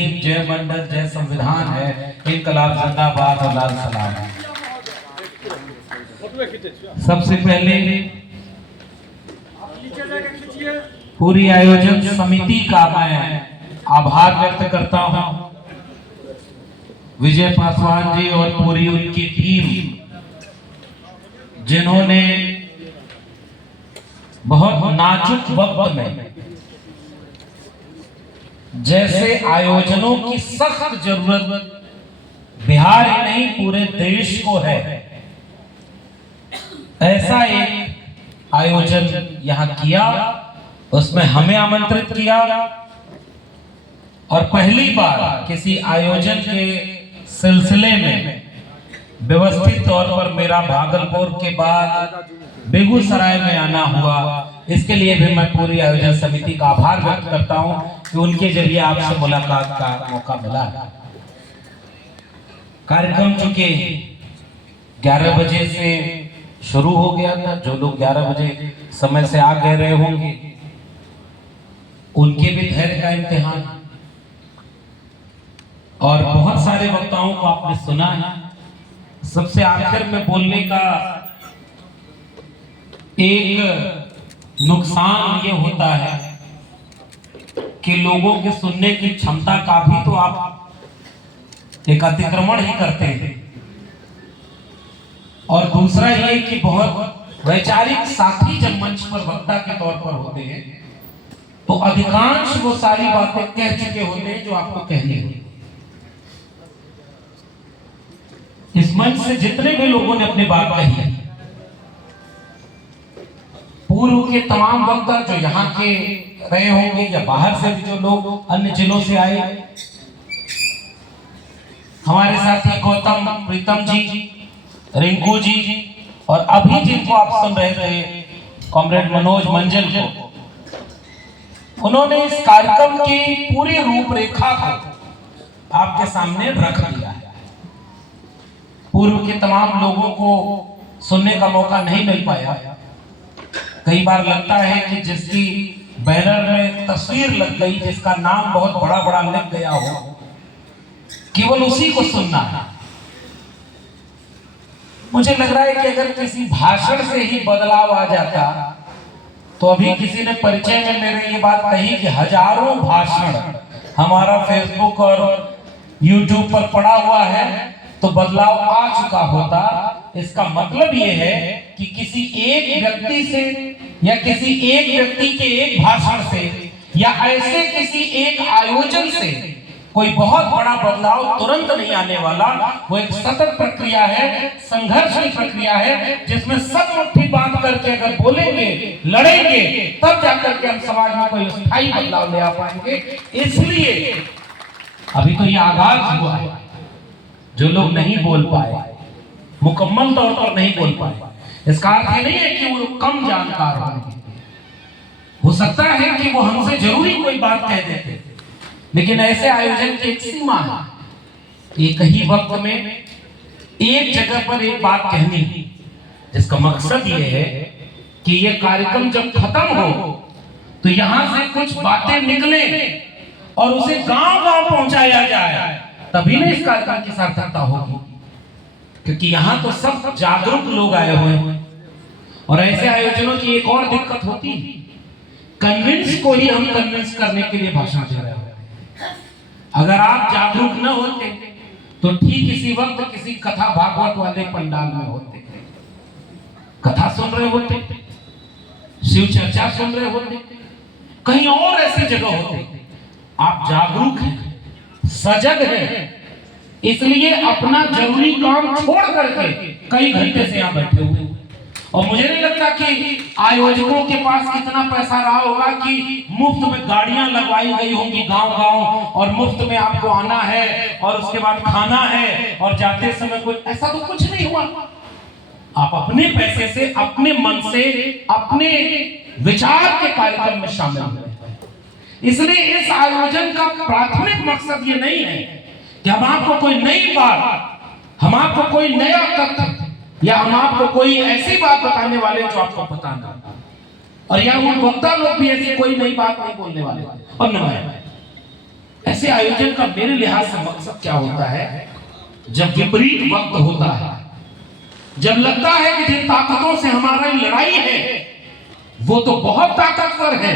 भीम, जय मंडल, जय संविधान है, इनकलाब जिंदाबाद और लाल सलाम। सबसे पहले पूरी आयोजन समिति का मैं आभार व्यक्त करता हूं, विजय पासवान जी और पूरी उनकी टीम, जिन्होंने बहुत नाजुक वक्त में जैसे आयोजनों की सख्त जरूरत बिहार ही नहीं पूरे देश को है, ऐसा एक आयोजन यहाँ किया, उसमें हमें आमंत्रित किया और पहली बार किसी आयोजन के सिलसिले में व्यवस्थित तौर पर मेरा भागलपुर के बाद बेगूसराय में आना हुआ। इसके लिए भी मैं पूरी आयोजन समिति का आभार व्यक्त करता हूं कि उनके जरिए आपसे मुलाकात का मौका मिला। कार्यक्रम चूंकि 11 बजे से शुरू हो गया था, जो लोग 11 बजे समय से आ गए रहे होंगे उनके भी धैर्य का इम्तिहान, और बहुत सारे वक्ताओं को आपने सुना है। सबसे आखिर में बोलने का एक नुकसान ये होता है कि लोगों के सुनने की क्षमता का भी तो आप एक अतिक्रमण ही करते हैं, और दूसरा ये कि बहुत वैचारिक साथी जब मंच पर वक्ता के तौर पर होते हैं तो अधिकांश वो सारी बातें कह चुके होते हैं जो आपको कहनी होती। इस मंच से जितने भी लोगों ने अपनी बात कही है, पूर्व के तमाम वक्ता जो यहाँ के रहे होंगे या बाहर से भी जो लोग अन्य जिलों से आए, हमारे साथी गौतम प्रीतम जी, रिंकू जी, और अभी जिनको आप सुन रहे थे कॉमरेड मनोज मंजल को, उन्होंने इस कार्यक्रम की पूरी रूपरेखा को आपके सामने रख दिया है। पूर्व के तमाम लोगों को सुनने का मौका नहीं मिल पाया। कई बार लगता है कि जिसकी बैनर में तस्वीर लग गई, जिसका नाम बहुत बड़ा बड़ा लग गया हो, केवल उसी को सुनना है। मुझे लग रहा है कि अगर किसी भाषण से ही बदलाव आ जाता, तो अभी किसी ने परिचय में मेरे ये बात कही कि हजारों भाषण हमारा फेसबुक और यूट्यूब पर पड़ा हुआ है तो बदलाव आ चुका होता। इसका मतलब ये है कि किसी एक व्यक्ति से या किसी एक व्यक्ति के एक भाषण से या ऐसे किसी एक आयोजन से कोई बहुत बड़ा बदलाव तुरंत नहीं आने वाला। वो एक सतत प्रक्रिया है, संघर्ष की प्रक्रिया है, जिसमें सब मुट्ठी बांध करके अगर बोलेंगे, लड़ेंगे, तब जाकर के हम समाज में कोई स्थायी बदलाव ले आ पाएंगे। इसलिए अभी तो ये आगाज हुआ है। जो लोग नहीं बोल पाए, मुकम्मल तौर पर नहीं बोल पाए, इसका अर्थ ये नहीं है कि वो कम जानकार होंगे। हो सकता है कि वो हमसे जरूरी कोई बात कह देते, लेकिन ऐसे आयोजन की एक सीमा है। एक ही वक्त में एक जगह पर एक बात कहनी, जिसका मकसद ये है कि ये कार्यक्रम जब खत्म हो तो यहां से कुछ बातें निकले और उसे गांव-गांव पहुंचाया जाए, तभी ना इस कार्यक्रम की सार्थकता होगी। क्योंकि यहाँ तो सब जागरूक लोग आए हुए हैं, और ऐसे आयोजनों की एक और दिक्कत होती है, कन्विंस को ही हम कन्विंस करने के लिए भाषण दे रहे होते हैं। अगर आप जागरूक न होते तो ठीक इसी वक्त किसी कथा भागवत वाले पंडाल में होते, कथा सुन रहे होते, शिव चर्चा सुन रहे होते, कहीं और ऐसी जगह होते। आप जागरूक हैं, सजग है, इसलिए अपना जरूरी काम छोड़ करके कई घंटे से यहाँ बैठे हुए। और मुझे नहीं लगता कि आयोजकों के पास इतना पैसा रहा होगा कि मुफ्त में गाड़ियां लगवाई गई होंगी गांव-गांव, और मुफ्त में आपको आना है और उसके बाद खाना है और जाते समय कोई, ऐसा तो कुछ नहीं हुआ। आप अपने पैसे से, अपने मन से, अपने विचार के कार्यक्रम में शामिल हुए। इसलिए इस आयोजन का प्राथमिक मकसद ये नहीं है कि हम आपको कोई नई बात, हम आपको कोई नया तथ्य या हम आपको कोई ऐसी बात बताने वाले जो आपको पता ना, और या उन वक्ता लोग भी ऐसी कोई नई बात नहीं बोलने वाले, और न ऐसे आयोजन का मेरे लिहाज से मकसद क्या होता है, जब विपरीत वक्त होता है, जब लगता है कि जिन ताकतों से हमारी लड़ाई है वो तो बहुत ताकतवर है,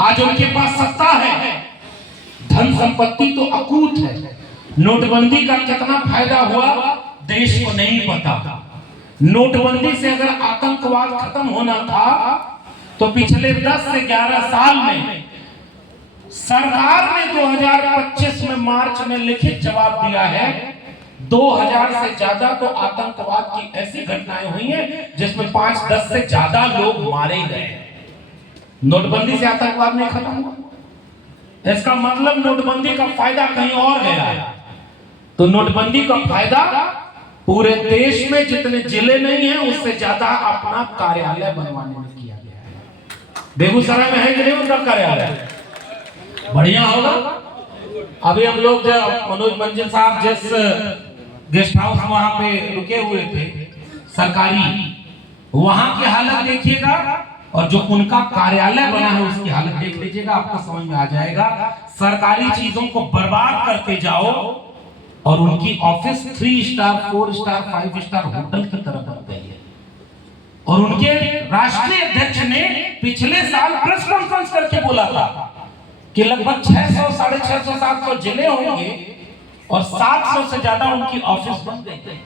आज उनके पास सत्ता है, धन संपत्ति तो अकूत है, नोटबंदी का कितना फायदा हुआ देश को नहीं पता। नोटबंदी से अगर आतंकवाद खत्म होना था तो पिछले 10 से 11 साल में सरकार ने 2025 में मार्च में लिखित जवाब दिया है 2000 से ज्यादा तो आतंकवाद की ऐसी घटनाएं हुई हैं जिसमें 5-10 से ज्यादा लोग मारे गए। नोटबंदी से आतंकवाद नहीं खत्म हुआ, इसका मतलब नोटबंदी का फायदा कहीं और गया। तो नोटबंदी का फायदा पूरे देश में जितने जिले नहीं है उससे ज्यादा अपना कार्यालय बनवाने में किया गया है। बेगूसराय में है कि नहीं उनका कार्यालय, बढ़िया होगा। अभी हम लोग जब मनोज मंजिल साहब जिस गेस्ट हाउस वहां पे रुके हुए थे सरकारी, वहां की हालत देखिएगा और जो उनका कार्यालय बना है उसकी हालत देख लीजिएगा, आपको समझ में आ जाएगा। सरकारी चीजों को बर्बाद करते जाओ और उनकी office 3 star 4 star 5 star hotel की तरह बन गई है। और उनके राष्ट्रीय अध्यक्ष ने पिछले साल प्रेस कॉन्फ्रेंस करके बोला था कि लगभग 600 650 700 जिले होंगे और 700 से ज्यादा उनकी ऑफिस बन गई।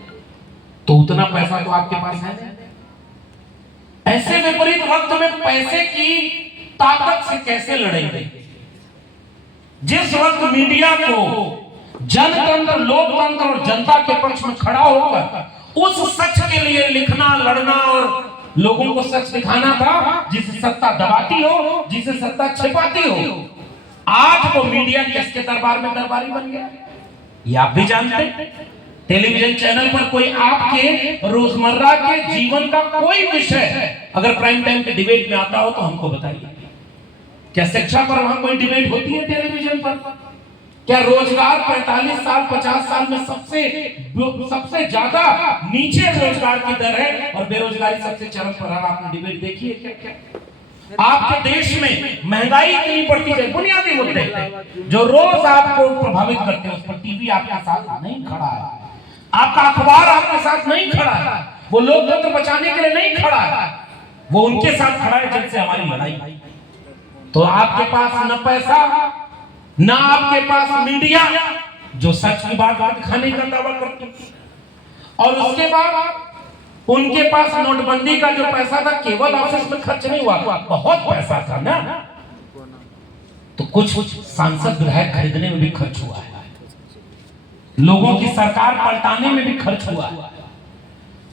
तो उतना पैसा तो आपके पास है। ऐसे विपरीत वक्त में पैसे की ताकत से कैसे लड़ेंगे? जिस वक्त मीडिया को जनतंत्र, लोकतंत्र और जनता के पक्ष में खड़ा होकर उस सच के लिए लिखना, लड़ना और लोगों को सच दिखाना था, जिसे सत्ता दबाती हो, जिसे सत्ता छिपाती हो, आज वो मीडिया किसके दरबार में दरबारी बन गया ये आप भी जानते हैं। टेलीविजन चैनल पर कोई आपके रोजमर्रा के जीवन का कोई विषय अगर प्राइम टाइम के डिबेट में आता हो तो हमको बताइए। क्या शिक्षा पर वहां कोई डिबेट होती है टेलीविजन पर? क्या रोजगार 45 साल 50 साल में सबसे ज्यादा नीचे रोजगार की दर है और बेरोजगारी सबसे चरम पर है? आपने डिबेट देखी है क्या? आपके देश में महंगाई इतनी बढ़ती है, बुनियादी मुद्दे जो रोज आपको प्रभावित करते हैं, उस पर टीवी आपके साथ नहीं खड़ा है, आपका अखबार आपके साथ नहीं खड़ा है, वो लोकतंत्र बचाने के लिए नहीं खड़ा है, वो उनके साथ खड़ा है जिनसे हमारी लड़ाई। तो आपके पास न पैसा ना आपके पास मीडिया जो सच की बात दिखाने का दावा करते, और उसके बाद उनके पास नोटबंदी का जो पैसा था केवल ऑफिस में खर्च नहीं हुआ, बहुत पैसा था ना, तो कुछ सांसद विधायक खरीदने में भी खर्च हुआ है, लोगों की सरकार पलटाने में भी खर्च हुआ है।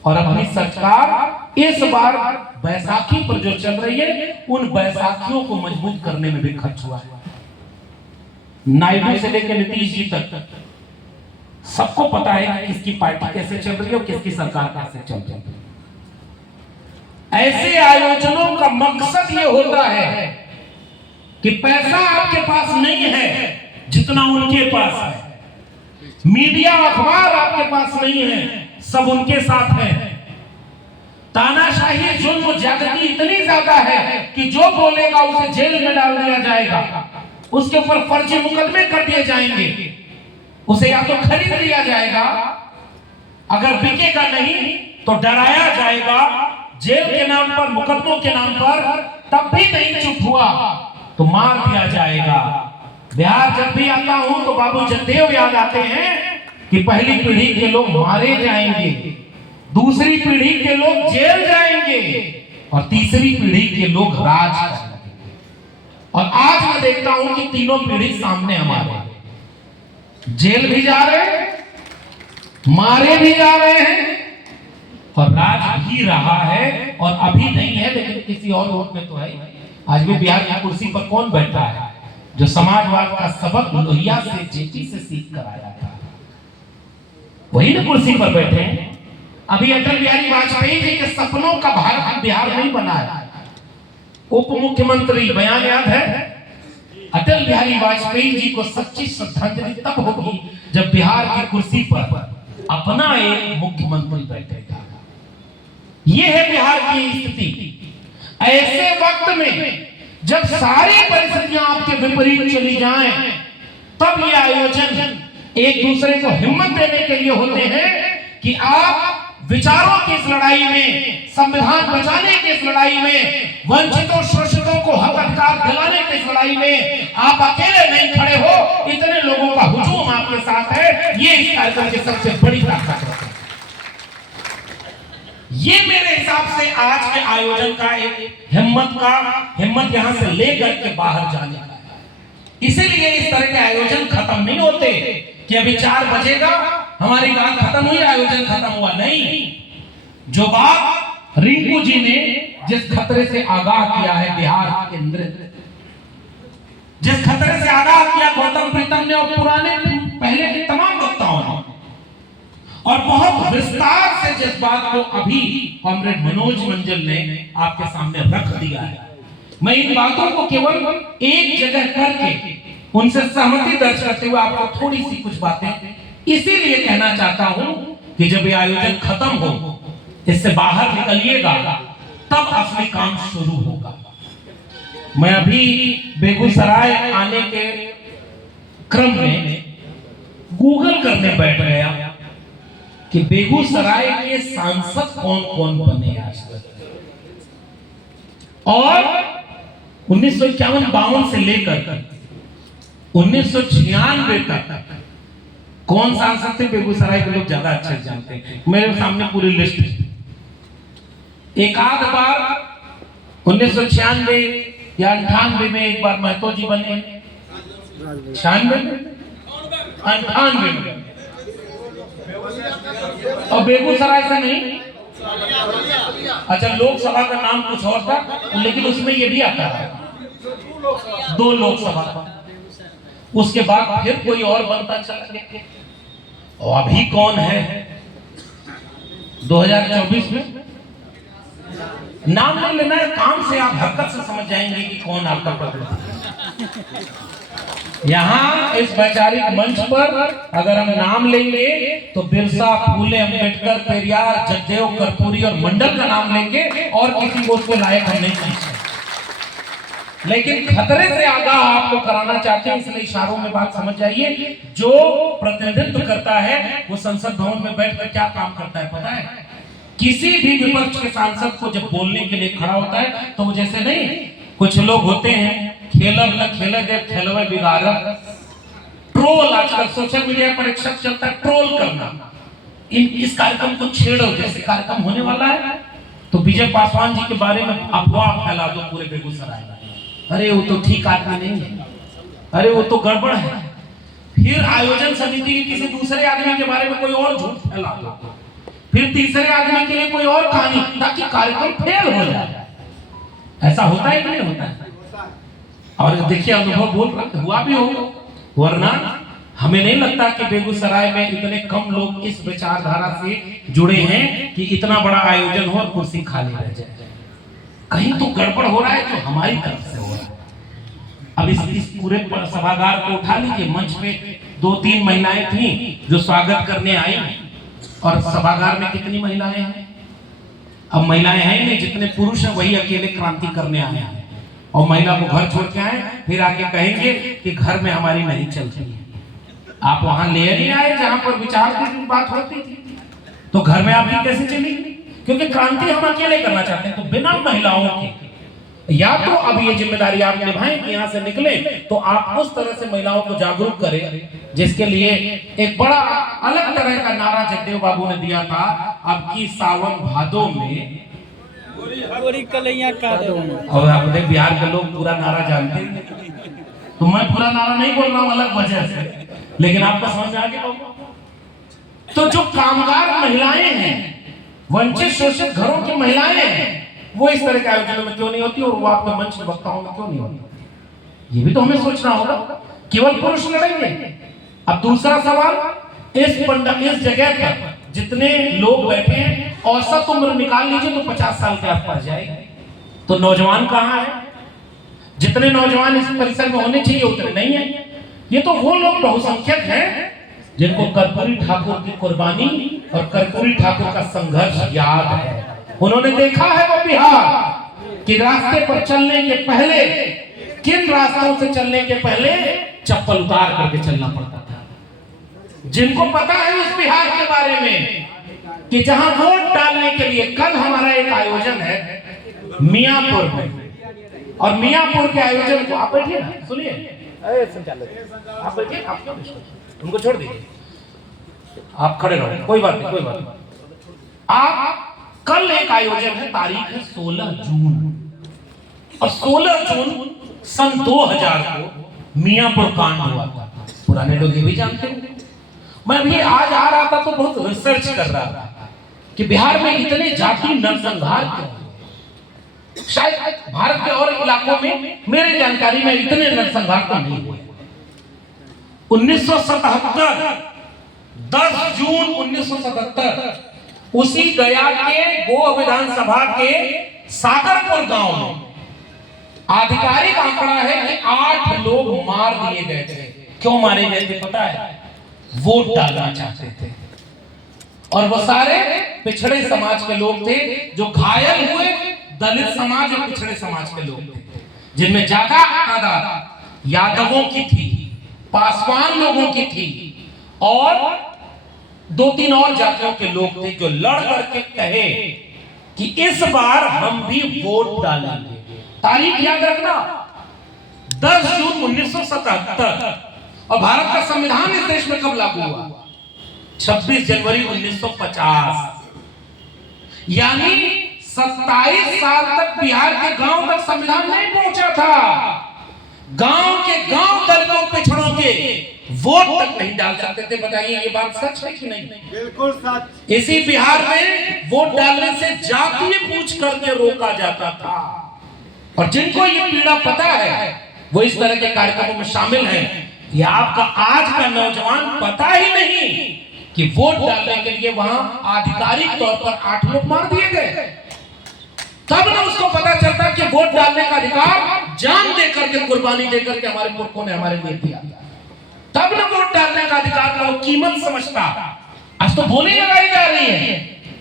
और अपनी सरकार इस बार बैसाखी पर जो चल रही है उन बैसाखियों को मजबूत करने में भी खर्च हुआ है। नायडू से लेकर नीतीश जी तक सबको पता है कि किसकी पार्टी कैसे चल रही है और किसकी सरकार कैसे चल रही है। ऐसे आयोजनों का मकसद ये होता है कि पैसा आपके पास नहीं है जितना उनके पास है, मीडिया अखबार आपके पास नहीं है, सब उनके साथ है। तानाशाही जुल्म ज्यादती इतनी ज्यादा है कि जो बोलेगा उसे जेल में डाल दिया जाएगा, उसके ऊपर फर्जी मुकदमे कर दिए जाएंगे, उसे या तो खरीद लिया जाएगा, अगर बिकेगा नहीं तो डराया जाएगा जेल के नाम पर, मुकदमों के नाम पर, तब भी नहीं चुप हुआ तो मार दिया जाएगा। बिहार जब भी आता हूं तो बाबू जगदेव याद आते हैं कि पहली पीढ़ी के लोग मारे जाएंगे, दूसरी पीढ़ी के लोग जेल जाएंगे और तीसरी पीढ़ी के लोग राज करेंगे। और आज मैं देखता हूं कि तीनों पीढ़ी सामने हमारे, जेल भी जा रहे हैं, मारे भी जा रहे हैं और राज भी रहा है, और अभी नहीं है लेकिन किसी और रूप में तो है। आज भी बिहार की कुर्सी पर कौन बैठा है जो समाजवाद का सबक लोहिया से, जेपी से सीख कर आया था? वही ना कुर्सी पर बैठे हैं। अभी अटल बिहारी वाजपेयी जी के सपनों का भारत बिहार नहीं बना है। उप मुख्यमंत्री बयान याद है, अटल बिहारी वाजपेयी जी को सच्ची श्रद्धांजलि तब होगी जब बिहार की कुर्सी पर अपना एक मुख्यमंत्री बैठेगा। यह है बिहार की स्थिति। ऐसे वक्त में जब सारी परिस्थितियां आपके विपरीत चली जाएं, तब ये आयोजन एक दूसरे को हिम्मत देने के लिए होते हैं कि आप विचारों की इस लड़ाई में, संविधान बचाने की इस लड़ाई में, वंचितों शोषितों को हक अधिकार दिलाने की इस लड़ाई में आप अकेले नहीं खड़े हो, इतने लोगों का हुजूम आपके साथ है। ये इस कार्यक्रम की सबसे बड़ी ताकत है। ये मेरे हिसाब से आज के आयोजन का एक हिम्मत यहां से लेकर के बाहर जाने का है। इसीलिए इस तरह के आयोजन खत्म नहीं होते कि अभी 4 बजेगा, हमारी बात खत्म हुई, आयोजन खत्म हुआ। नहीं, जो बात रिंकू जी ने जिस खतरे से आगाह किया है बिहार के अंदर, जिस खतरे से आगाह किया गौतम प्रीतम ने और पुराने पहले के तमाम वक्ताओं ने, और बहुत विस्तार से जिस बात को अभी कॉमरेड मनोज मंजिल ने आपके सामने रख दिया है, मैं इन बातों को केवल एक जगह करके उनसे सहमति दर्ज करते हुए आपको थोड़ी सी कुछ बातें इसीलिए कहना चाहता हूं कि जब ये आयोजन खत्म हो, इससे बाहर निकलिएगा, तब असली काम शुरू होगा। मैं अभी बेगूसराय आने के क्रम में गूगल करने बैठ गया कि बेगूसराय के सांसद कौन कौन बने आज तक, और 1951-52 से लेकर 1996 तक कौन सांसद थे बेगूसराय के लोग ज्यादा अच्छे जानते हैं। मेरे सामने पूरी लिस्ट है। एक आध बार 1996 या 98 में एक बार महतो जी बने, 96 में, 98 में, और बेगूसराय से नहीं। अच्छा, लोकसभा का नाम कुछ और था, लेकिन उसमें ये भी आता है 2 लोकसभा का। उसके बाद फिर कोई और बनता चला गया। और अभी कौन है 2024 में? नाम नहीं लेना है, काम से आप हरकत से समझ जाएंगे कि कौन आपका प्रतिनिधि। यहाँ इस वैचारिक मंच पर अगर हम नाम लेंगे तो बिरसा, फूले, अंबेडकर, पेरियार, जगदेव, कर्पूरी और मंडल का नाम लेंगे, और किसी को उसके लायक हम नहीं समझते। लेकिन खतरे से आगाह आपको कराना चाहते हैं, इसलिए इशारों में बात समझ जाइए। जो प्रतिनिधित्व करता है वो संसद भवन में बैठकर क्या काम करता है पता है? किसी भी विपक्ष के सांसद को जब बोलने के लिए खड़ा होता है तो वो जैसे नहीं, कुछ लोग होते हैं खेलब न खेले दे खेलवे बिगाड़ब, ट्रोल, आजकल सोशल मीडिया पर एक शब्द चलता है ट्रोल करना। इस कार्यक्रम को छेड़ो, जैसे कार्यक्रम होने वाला है तो विजय पासवान जी के बारे में अफवाह फैला दो पूरे बेगूसराय में, अरे वो तो ठीक आदमी नहीं है, अरे वो तो गड़बड़ है। फिर आयोजन समिति के किसी दूसरे आदमी के बारे में कोई और झूठ फैला दो, फिर तीसरे आदमी के लिए कोई और कहानी, ताकि कार्यक्रम फेल हो जाए। ऐसा होता है कि नहीं होता है? और देखिए, अनुभव बोल रहा हुआ भी होगा, वरना हमें नहीं लगता कि बेगूसराय में इतने कम लोग इस विचारधारा से जुड़े हैं कि इतना बड़ा आयोजन हो और कुर्सी खाली रह जाए। कहीं तो गड़बड़ हो रहा है जो हमारी तरफ से हो रहा है। अब इस पूरे सभागार को उठा लीजिए, मंच पे 2-3 महिलाएं थी जो स्वागत करने आई, और सभागार में कितनी महिलाएं हैं? अब महिलाएं हैं नहीं, जितने पुरुष हैं वही अकेले क्रांति करने आए हैं, और महिला को घर छोड़ के आए, फिर आके कहेंगे कि घर में हमारी नहीं चलती है। आप वहां ले नहीं आए जहां पर विचार की बात होती थी, तो घर में आपकी कैसे चली? क्योंकि क्रांति हम अकेले करना चाहते हैं। तो बिना महिलाओं के, या तो अब ये जिम्मेदारी आप निभाएं कि यहाँ से निकले, तो आप उस तरह से महिलाओं को जागरूक करें, जिसके लिए एक बड़ा अलग तरह का नारा जगदेव बाबू ने दिया था, अब की सावन भादों में गोरी कलैया का दो। और आप देख, बिहार के लोग पूरा नारा जानते हैं, तो मैं पूरा नारा नहीं बोल रहा हूँ अलग वजह से, लेकिन आपको समझ आ गया। तो जो कामगार महिलाएं हैं, वंचित शोषित घरों की महिलाएं हैं, वो इस तरह के आयोजनों में क्यों नहीं होती, और वो आपके मंच के वक्ताओं में क्यों नहीं होती? ये भी तो हमें सोचना होगा। केवल पुरुष लड़ेंगे। अब दूसरा सवाल, इस जगह पर जितने लोग बैठे हैं, औसत उम्र निकाल लीजिए तो 50 साल के आसपास जाएगी। तो नौजवान कहाँ है? जितने नौजवान इस परिसर में होने चाहिए उतने नहीं है। ये तो वो लोग बहुसंख्यक हैं जिनको कर्पूरी ठाकुर की कुर्बानी और कर्पूरी ठाकुर का संघर्ष याद है। उन्होंने देखा है वो बिहार कि रास्ते पर चलने के पहले, किन रास्तों से चलने के पहले चप्पल उतार करके चलना पड़ता था। जिनको पता है उस बिहार के बारे में कि जहां वोट डालने के लिए कल हमारा एक आयोजन है मियापुर में, और मियापुर के आयोजन को आप बैठिए ना, सुनिए संचालक आप बैठिए, आप क्यों उनको छोड़ दीजिए, आप खड़े रहो, कोई बात नहीं, कोई बात नहीं। आप कल एक आयोजन है, तारीख है 16 जून, और 16 जून सन 2000 को मियापुर कांड हुआ था। पुराने लोग ये भी जानते हैं। मैं भी आज आ रहा था तो बहुत रिसर्च कर रहा था कि बिहार में इतने जाति नरसंहार क्यों। शायद भारत के और इलाकों में मेरे जानकारी में इतने नरसंहार तो नहीं हुए। 1977 10 जून 1977 उसी गया के गोह विधानसभा के सागरपुर गांव में आधिकारिक आंकड़ा है कि 8 लोग मार दिए गए थे। क्यों मारे गए थे पता है? वोट डालना चाहते थे, और वो सारे पिछड़े समाज के लोग थे। जो घायल हुए दलित समाज और पिछड़े समाज के लोग थे, जिनमें ज्यादा तादाद यादवों की थी, पासवान लोगों की थी, और 2-3 और जातियों के लोग थे जो लड़ करके कहे कि इस बार हम भी वोट डालेंगे। तारीख याद रखना, 10 जून 1977। और भारत का संविधान इस देश में कब लागू हुआ? 26 जनवरी 1950। यानी 27 साल तक बिहार के गांव तक संविधान नहीं पहुंचा था। गांव के गांव दलितों पिछड़ों के वोट तक नहीं डाल सकते थे। बताइए ये बात सच है कि नहीं? बिल्कुल सच। इसी बिहार में वोट डालने से जातीय पूछ करके रोका जाता था। और जिनको ये पीड़ा पता है वो इस तरह के कार्यक्रमों में शामिल हैं। ये आपका आज का नौजवान पता ही नहीं कि वोट डालने के लिए वहां आधिकारिक तौर पर 8 लोग मार दिए गए। तब ना उसको पता चलता कि वोट डालने का अधिकार जान दे करके, कुर्बानी दे करके हमारे पुरखों ने हमारे लिए दिया। तब ना वोट डालने का अधिकार का वो कीमत समझता। आज तो बोली लगाई जा रही है,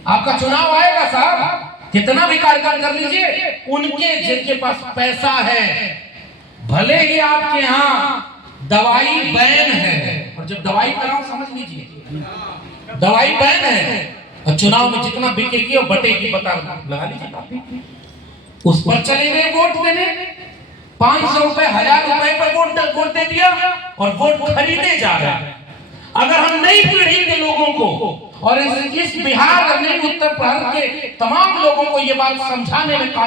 आपका चुनाव आएगा साहब, कितना भी कार्यक्रम कर लीजिए, उनके जिनके पास पैसा है, भले ही आपके यहाँ दवाई बैन है, और जब दवाई कराओ समझ लीजिए दवाई बैन है, और चुनाव में जितना बिकेगी और बटेगी पता लगा लीजिए, उस पर चले गए वोट देने। 500 रुपए 1000 रुपए पर वोट दे दिया और वोट खरीदे जा रहे हैं। अगर हम नई पीढ़ी के लोगों को और इस बिहार और नई उत्तर भारत के तमाम लोगों को ये बात समझाने में